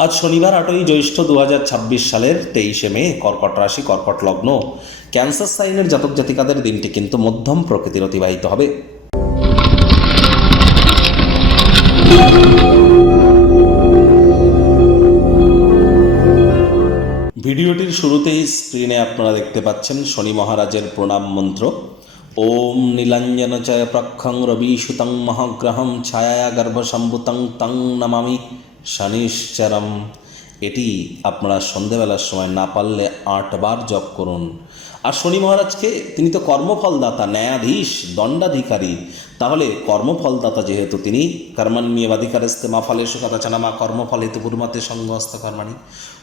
আজ শনিবার 8ই জ্যৈষ্ঠ 2026 সালের 23শে মে, কর্কট রাশি, কর্কট লগ্ন, ক্যান্সার সাইনের জাতক জাতিকাদের দিনটি কিন্তু মধ্যম প্রকৃতির অতিবাহিত হবে। ভিডিওটির শুরুতেই স্ক্রিনে আপনারা দেখতে পাচ্ছেন শনি মহারাজের প্রণাম মন্ত্র। ওম নীলাঞ্জনচয় প্রক্ষং রবিসুতং মহাগ্রহম ছায়া গর্ভসম্ভুতং তং নমামি শনিশ্চরম। এটি আপনারা সন্ধেবেলার সময় না পারলে 8 বার জপ করুন। আর শনি মহারাজকে, তিনি তো কর্মফলদাতা, ন্যায়াধীশ, দণ্ডাধিকারী। তাহলে কর্মফলদাতা যেহেতু তিনি, কর্মণ্যেবাধিকারস্তে মা ফলেষু কদাচন মা কর্মফল হেতু পূর্মতে সঙ্গস্ত কর্মাণি।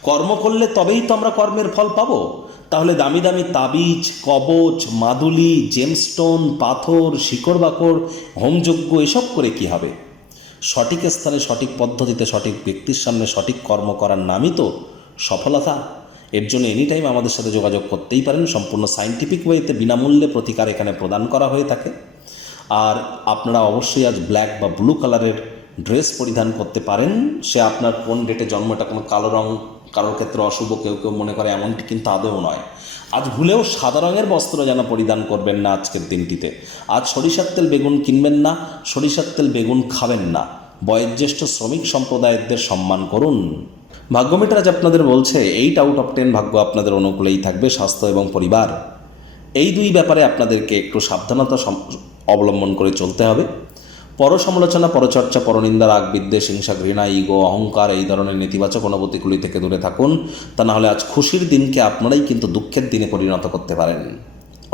কর্ম করলে তবেই তো আমরা কর্মের ফল পাবো। তাহলে দামি দামি তাবিজ, কবচ, মাদুলি, জেমস্টোন, পাথর, শিকড় বাকড়, হোমযজ্ঞ এসব করে কি হবে? সঠিক স্থানে, সঠিক পদ্ধতিতে, সঠিক ব্যক্তির সামনে সঠিক কর্ম করার নামই তো সফলতা। এর জন্য এনি টাইম আমাদের সাথে যোগাযোগ করতেই পারেন। সম্পূর্ণ সায়েন্টিফিক ওয়েতে বিনামূল্যে প্রতিকার এখানে প্রদান করা হয়ে থাকে। আর আপনারা অবশ্যই আজ ব্ল্যাক বা ব্লু কালারের ড্রেস পরিধান করতে পারেন। সে আপনার কোন ডেটে জন্ম, এটা কোনো কালো রং কারোর ক্ষেত্রে অশুভ কেউ কেউ মনে করে, এমনটি কিন্তু আদৌ নয়। আজ ভুলেও সাদা রঙের বস্ত্র যেন পরিধান করবেন না আজকের দিনটিতে। আজ সরিষার তেল বেগুন কিনবেন না, সরিষার তেল বেগুন খাবেন না। বয়োজ্যেষ্ঠ শ্রমিক সম্প্রদায়দের সম্মান করুন। ভাগ্যমিটার আজ আপনাদের বলছে 8 আউট অফ 10 ভাগ্য আপনাদের অনুকূলেই থাকবে। স্বাস্থ্য এবং পরিবার, এই দুই ব্যাপারে আপনাদেরকে একটু সাবধানতা অবলম্বন করে চলতে হবে। পরসমালোচনা, পরচর্চা, পরনিন্দা, রাগ, বিদ্বেষ, হিংসা, ঘৃণা, ইগো, অহংকার, এই ধরনের নেতিবাচক অনুভূতিগুলি থেকে দূরে থাকুন। তা নাহলে আজ খুশির দিনকে আপনারাই কিন্তু দুঃখের দিনে পরিণত করতে পারেন।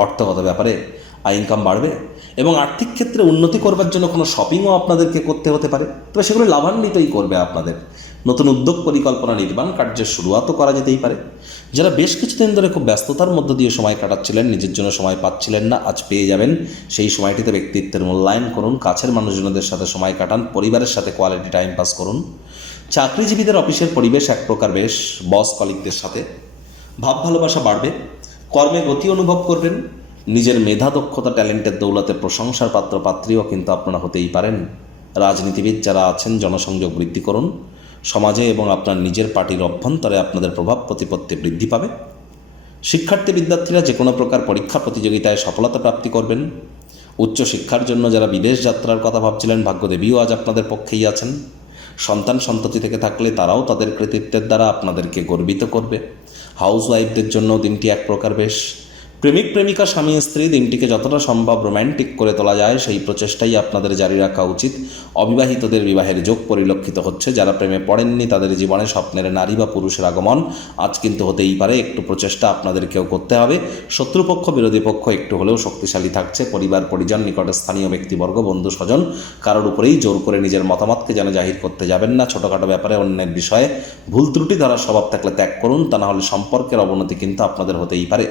অর্থগত ব্যাপারে আয় ইনকাম বাড়বে এবং আর্থিক ক্ষেত্রে উন্নতি করবার জন্য কোনো শপিংও আপনাদেরকে করতে হতে পারে। তবে সেগুলো লাভান্বিতই করবে আপনাদের। নতুন উদ্যোগ, পরিকল্পনা, নির্মাণ কার্যের শুরুয়াতও করা যেতেই পারে। যারা বেশ কিছুদিন ধরে খুব ব্যস্ততার মধ্য দিয়ে সময় কাটাচ্ছিলেন, নিজের জন্য সময় পাচ্ছিলেন না, আজ পেয়ে যাবেন। সেই সময়টিতে ব্যক্তিত্বের মূল্যায়ন করুন, কাছের মানুষজনদের সাথে সময় কাটান, পরিবারের সাথে কোয়ালিটি টাইম পাস করুন। চাকরিজীবীদের অফিসের পরিবেশ এক প্রকার বেশ, বস কলিগদের সাথে ভাব ভালোবাসা বাড়বে। কর্মে গতি অনুভব করবেন। নিজের মেধা, দক্ষতা, ট্যালেন্টের দৌলতে প্রশংসার পাত্র পাত্রীও কিন্তু আপনারা হতেই পারেন। রাজনীতিবিদ যারা আছেন, জনসংযোগ বৃদ্ধি করুন। সমাজে এবং আপনার নিজের পার্টির অভ্যন্তরে আপনাদের প্রভাব প্রতিপত্তি বৃদ্ধি পাবে। শিক্ষার্থী বিদ্যার্থীরা যে কোনো প্রকার পরীক্ষা প্রতিযোগিতায় সফলতা প্রাপ্তি করবেন। উচ্চশিক্ষার জন্য যারা বিদেশ যাত্রার কথা ভাবছিলেন, ভাগ্যদেবীও আজ আপনাদের পক্ষেই আছেন। সন্তান সন্ততি থেকে থাকলে তারাও তাদের কৃতিত্বের দ্বারা আপনাদেরকে গর্বিত করবে। হাউস ওয়াইফদের জন্য দিনটি এক প্রকার বেশ। প্রেমিক প্রেমিকা, স্বামী স্ত্রী, দিনটিকে যতটা সম্ভব রোম্যান্টিক করে তোলা যায় সেই প্রচেষ্টাই আপনাদের জারি রাখা উচিত। অবিবাহিতদের বিবাহের যোগ পরিলক্ষিত হচ্ছে। যারা প্রেমে পড়েননি তাদের জীবনে স্বপ্নের নারী বা পুরুষের আগমন আজ কিন্তু হতেই পারে। একটু প্রচেষ্টা আপনাদেরকেও করতে হবে। শত্রুপক্ষ, বিরোধী পক্ষ একটু হলেও শক্তিশালী থাকছে। পরিবার, পরিজন, নিকট স্থানীয় ব্যক্তিবর্গ, বন্ধু স্বজন কারোর উপরেই জোর করে নিজের মতামতকে যেন জাহির করতে যাবেন না। ছোটোখাটো ব্যাপারে অন্যের বিষয়ে ভুল ত্রুটি ধরার স্বভাব থাকলে ত্যাগ করুন। তা না হলে সম্পর্কের অবনতি কিন্তু আপনাদের হতেই পারে।